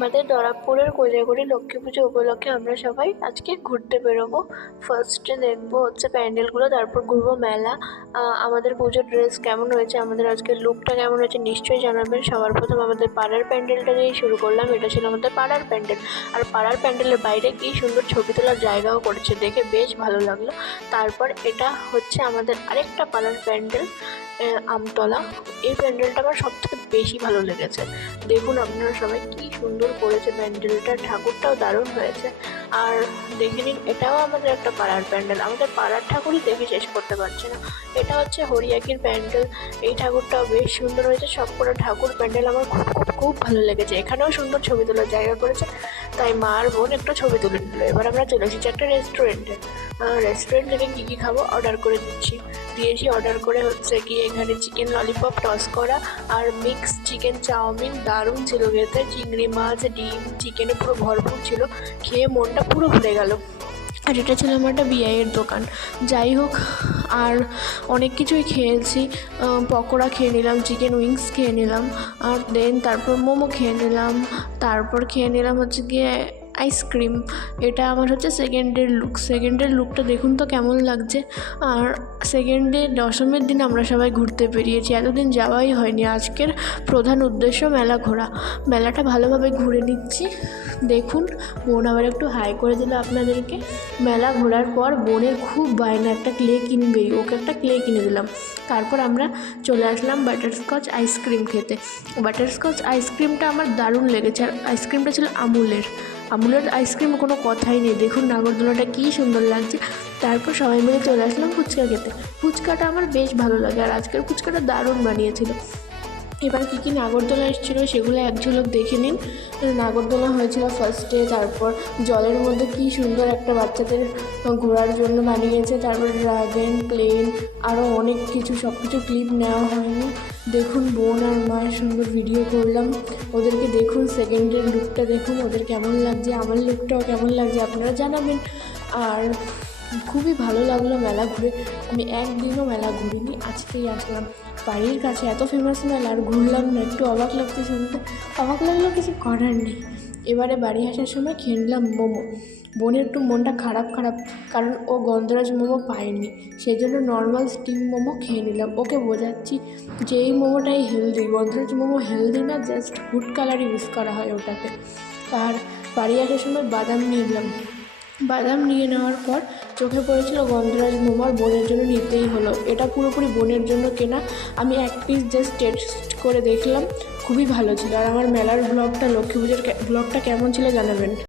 আমাদের দরাবপুরের কোজাগরি লক্ষ্মী পুজো উপলক্ষে আমরা সবাই আজকে ঘুরতে বেরোবো। ফার্স্টে দেখব হচ্ছে প্যান্ডেলগুলো, তারপর ঘুরবো মেলা। আমাদের পুজোর ড্রেস কেমন হয়েছে, আমাদের আজকের লুকটা কেমন হয়েছে নিশ্চয়ই জানাবেন। সবার প্রথম আমাদের পাড়ার প্যান্ডেলটা দিয়েই শুরু করলাম, এটা ছিল আমাদের পাড়ার প্যান্ডেল। আর পাড়ার প্যান্ডেলের বাইরে কি সুন্দর ছবি তোলার জায়গাও করেছে, দেখে বেশ ভালো লাগল। তারপর এটা হচ্ছে আমাদের আরেকটা পাড়ার প্যান্ডেল আমতলা। এই প্যান্ডেলটা আমার সব থেকে বেশি ভালো লেগেছে। দেখুন আপনারা সবাই কি সুন্দর করেছে প্যান্ডেলটা ঠাকুরটাও দারুণ হয়েছে। আর দেখে নিন, এটাও আমাদের একটা পাড়ার প্যান্ডেল। আমাদের পাড়ার ঠাকুরই দেখে শেষ করতে পারছে না। এটা হচ্ছে হরিয়াকির প্যান্ডেল। এই ঠাকুরটাও বেশ সুন্দর হয়েছে। সবকটা ঠাকুর প্যান্ডেল আমার খুব খুব খুব ভালো লেগেছে। এখানেও সুন্দর ছবি তোলার জায়গা করেছে। তাই মা আর বোন একটু ছবি তুলে নিল। এবার আমরা চলে এসেছি একটা রেস্টুরেন্টে। রেস্টুরেন্ট থেকে কী কী খাব? অর্ডার করে দিচ্ছি। দিয়েছি অর্ডার করে হচ্ছে কি এখানে চিকেন ললিপপ টস করা আর মিক্স চিকেন চাউমিন, দারুণ ছিল খেতে। চিংড়ি মাছ, ডিম, চিকেনে পুরো ভরপুর ছিল। খেয়ে মনটা পুরো ভরে গেল। আর এটা ছিল আমার একটা বিআইয়ের দোকান। যাই হোক, আর অনেক কিছুই খেয়েছি। পকোড়া খেয়ে নিলাম চিকেন উইংস খেয়ে নিলাম, আর দেন তারপর মোমো খেয়ে নিলাম, তারপর খেয়ে নিলাম হচ্ছে গিয়ে আইসক্রিম এটা আমার হচ্ছে সেকেন্ডের লুক সেকেন্ডের লুকটা দেখুন তো কেমন লাগছে। আর সেকেন্ডে দশমীর দিন আমরা সবাই ঘুরতে বেরিয়েছি। এতদিন যাওয়াই হয়নি। আজকের প্রধান উদ্দেশ্য মেলা ঘোরা। মেলাটা ভালোভাবে ঘুরে নিচ্ছি। দেখুন, বোন আবার একটু হাই করে দিল আপনাদেরকে। মেলা ঘোরার পর বোনের খুব বায়না। একটা ক্লে কিনবেই। ওকে একটা ক্লে কিনে দিলাম। তারপর আমরা চলে আসলাম বাটারস্কচ আইসক্রিম খেতে। বাটারস্কচ আইসক্রিমটা আমার দারুণ লেগেছে। আর আইসক্রিমটা ছিল আমুলের। আমুলের আইসক্রিম কোনো কথাই নেই। দেখুন নাগরদোলাটা কী সুন্দর লাগছে। তারপর সবাই মিলে চলে আসলাম ফুচকা খেতে। ফুচকাটা আমার বেশ ভালো লাগে আর আজকের ফুচকাটা দারুণ বানিয়েছিল। এবার কী কী নাগরদোলা এসেছিল সেগুলো এক ঝলক দেখে নিন। নাগরদোলা হয়েছিল ফার্স্টে তারপর জলের মধ্যে কী সুন্দর একটা বাচ্চাদের ঘোরার জন্য বানিয়েছে। তারপর ড্রাগন প্লেন আরও অনেক কিছু সব কিছু ক্লিপ নেওয়া হয়নি। দেখুন বোন আর মায়ের সুন্দর ভিডিও করলাম। ওদেরকে দেখুন সেকেন্ডের লুকটা দেখুন, ওদের কেমন লাগছে, আমার লুকটাও কেমন লাগছে, আপনারা জানাবেন। আর খুবই ভালো লাগল মেলা ঘুরে। আমি একদিনও মেলা ঘুরিনি, আজকেই আসলাম। বাড়ির কাছে এত ফেমাস মেলা আর ঘুরলাম না, একটু অবাক লাগছে শুনতে। অবাক লাগলেও কিছু করার নেই। এবারে বাড়ি আসার সময় খেয়ে নিলাম মোমো। বোনের একটু মনটা খারাপ খারাপ, কারণ ও গন্ধরাজ মোমো পায়নি। সেই জন্য নর্মাল স্টিম মোমো খেয়ে নিলাম। ওকে বোঝাচ্ছি যে এই মোমোটাই হেলদি গন্ধরাজ মোমো হেলদি না জাস্ট ফুড কালার ইউজ করা হয় ওটাতে। আর বাড়ি আসার সময় বাদাম নিয়ে নিলাম। বাদাম নিয়ে নেওয়ার পর চোখে পড়েছিল গন্ধরাজ মোমার বোনের জন্য নিতেই হলো। এটা পুরোপুরি বোনের জন্য কেনা। আমি এক পিস জাস্ট টেস্ট করে দেখলাম। খুবই ভালো ছিল। আর আমার মেলার ব্লগটা লক্ষ্মী পুজোর ব্লগটা কেমন ছিল জানাবেন।